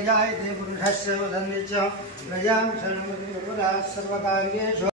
प्रजायते पुरुषस्य वदन्ति च प्रजां शरणमतिर्वरा सर्वकार्येषु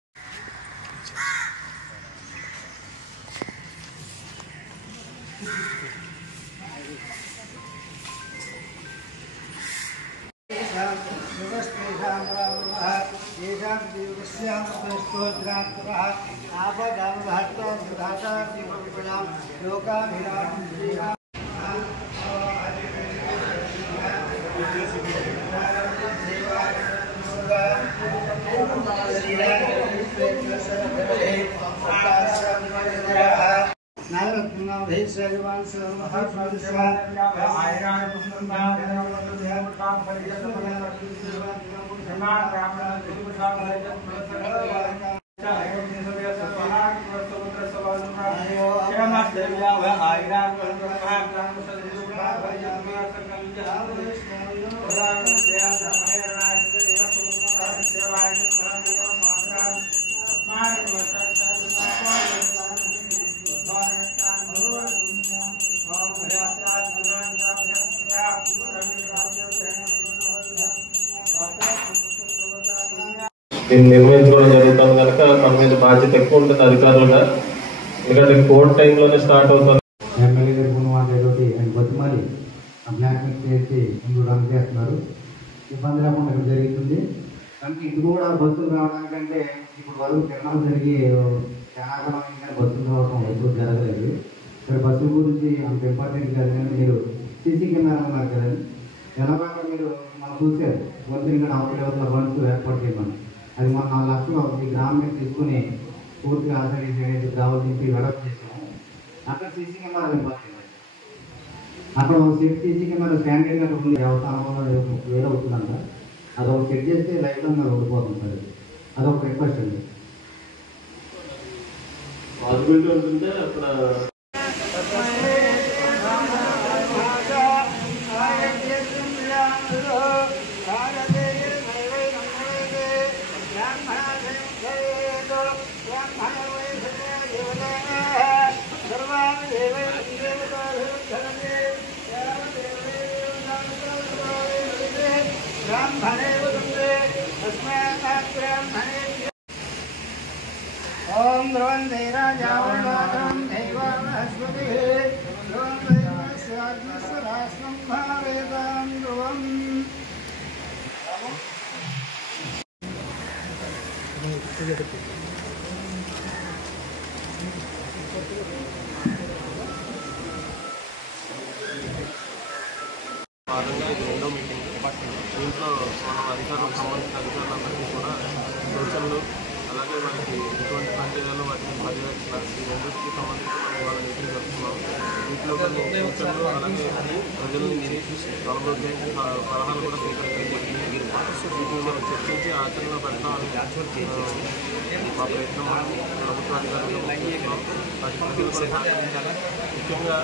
దీన్ని నిర్వహించుకోవడం జరుగుతుంది కనుక మన మీద బాధ్యత ఎక్కువ ఉంటుంది అధికారులుగా. ఎందుకంటే కోర్టు టైంలోనే స్టార్ట్ అవుతుంది. ఎమ్మెల్యే గారు ఉన్నవాటి ఆయన బతిమాలి బ్లాక్ మెయిల్ చేసి ముందు రన్ చేస్తున్నారు. ఇబ్బంది లేకుండా ఇక్కడ జరుగుతుంది. కనుక ఇది కూడా బస్సులు రావడానికంటే ఇప్పుడు వరకు కిరణాలు జరిగి జనాగరం ఇంకా బస్సులు రావడం ఎప్పుడు జరగలేదు. ఇక్కడ బస్సుల గురించి అంత ఇంపార్టెంట్ కాదు. కానీ మీరు సీసీ కెమెరా ఉన్నారు కదండి, ఎలాగా మీరు మనం చూసారు వద్దు ఇక్కడ అవతల బండ్స్ ఏర్పాటు చేయమని. అది మన 4 లక్షలు ఈ గ్రామం మీద తీసుకుని పూర్తిగా ఆచరించి గ్రామాలు దింపి వెడప్ చేసాము. అక్కడ సీసీ కెమెరా ఇంపార్టెంట్. అక్కడ ఒక సెట్ సీసీ కెమెరా స్టాండర్డ్ గా ఉంది. వ్యవసాయంలో వేరే అవుతుందంట. అదొక సెట్ చేస్తే లైఫ్ లో నాకు ఉండిపోతుంది సార్. అదొక రిక్వెస్ట్ అండి. పాసిబిలిటీ ఉంటుంటే అక్కడ ओम ध्रुवंते राजावरणं देवास्पतिः ध्रुवं देवस्याग्निस्वरास्नं भावेदां ध्रुवम् భాగంగా ఇది 2వ మీటింగ్. దీంట్లో మనం అధికారులకు సంబంధించిన అధికారులందరికీ కూడా సూచనలు, అలాగే మనకి ఎటువంటి పని చేయాలో వాటిని పర్యవేక్షణ, ఈ రెండింటికి సంబంధించి మనం వాళ్ళ మీటింగ్ జరుపుతున్నాం. వీటిలో కొన్ని సూచనలు అలాగే ప్రజల నుంచి సలహాలు కూడా స్వీకరించడం జరిగింది. వీటిని మనం చర్చించి ఆచరణలో పెడతామని మా ప్రయత్నం ప్రభుత్వ అధికారులు ప్రజలు సహకరించాలి. ముఖ్యంగా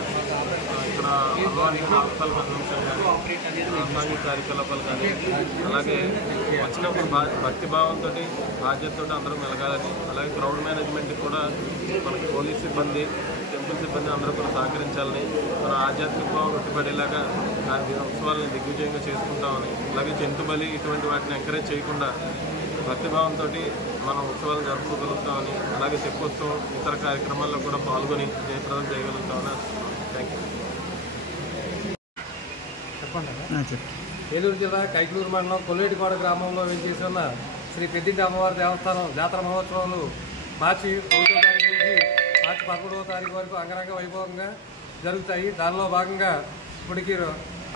ఇక్కడ అలవాటు హాస్పిటల్ కన్వెన్షన్ కానీ సాంఘిక కార్యకలాపాలు కానీ అలాగే వచ్చినప్పుడు భక్తిభావంతో బాధ్యతతో అందరూ మెలగాలని, అలాగే క్రౌడ్ మేనేజ్మెంట్కి కూడా మనకి పోలీస్ సిబ్బంది, టెంపుల్ సిబ్బంది అందరూ కూడా సహకరించాలని, మన ఆధ్యాత్మిక భావం ఉట్టిపడేలాగా ఉత్సవాలను దిగ్విజయంగా చేసుకుంటామని, అలాగే జంతు బలి ఇటువంటి వాటిని ఎంకరేజ్ చేయకుండా భక్తిభావంతో మనం ఉత్సవాలు జరుపుకోగలుగుతామని, అలాగే తెప్పోత్సవం ఇతర కార్యక్రమాల్లో కూడా పాల్గొని జయప్రదం చేయగలుగుతామని థ్యాంక్ యూ. ఏలూరు జిల్లా కైకలూరు మండలం కొల్లేటికోట గ్రామంలో వేంచేసి ఉన్న శ్రీ పెద్దింటి అమ్మవారి దేవస్థానం జాతర మహోత్సవాలు మార్చి 1వ తారీఖు నుంచి మార్చి 11వ తారీఖు వరకు అంగరంగ వైభవంగా జరుగుతాయి. దానిలో భాగంగా ఇప్పటికీ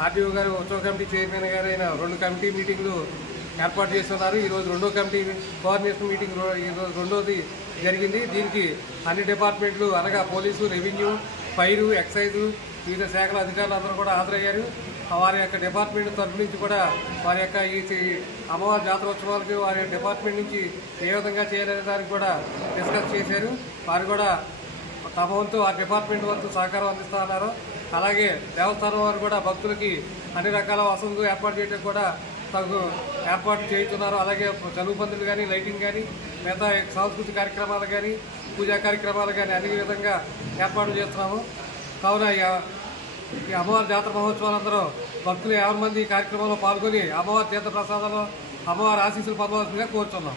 ఆర్టీఓ గారు ఉత్సవ కమిటీ చైర్మన్ గారైన 2 కమిటీ మీటింగ్లు ఏర్పాటు చేస్తున్నారు. ఈరోజు 2వ కమిటీ కోఆర్డినేషన్ మీటింగ్ ఈరోజు 2వది జరిగింది. దీనికి అన్ని డిపార్ట్మెంట్లు అనగా పోలీసు, రెవెన్యూ, ఫైరు, ఎక్సైజు, వివిధ శాఖల అధికారులు అందరూ కూడా హాజరయ్యారు. వారి యొక్క డిపార్ట్మెంట్ తరఫు నుంచి కూడా వారి యొక్క ఈ అమ్మవారి జాతరోత్సవాలకి వారి డిపార్ట్మెంట్ నుంచి ఏ విధంగా చేయాలనే దానికి కూడా డిస్కస్ చేశారు. వారు కూడా తమ వంతు ఆ డిపార్ట్మెంట్ వంతు సహకారం అందిస్తూ ఉన్నారు. అలాగే దేవస్థానం వారు కూడా భక్తులకి అన్ని రకాల వసతులు ఏర్పాటు చేయడం కూడా తగు ఏర్పాటు చేస్తున్నారు. అలాగే చదువు పందులు కానీ, లైటింగ్ కానీ, మిగతా సాంస్కృతిక కార్యక్రమాలు కానీ, పూజా కార్యక్రమాలు కానీ అన్ని విధంగా ఏర్పాటు చేస్తున్నాము. కావున ఈ అమ్మవారి జాతర మహోత్సవాలందరూ భక్తులు 50 మంది ఈ కార్యక్రమంలో పాల్గొని అమ్మవారి తీర్థ ప్రసాదాలు అమ్మవారి ఆశీస్సులు పొందవలసిందిగా కోరుతున్నాం.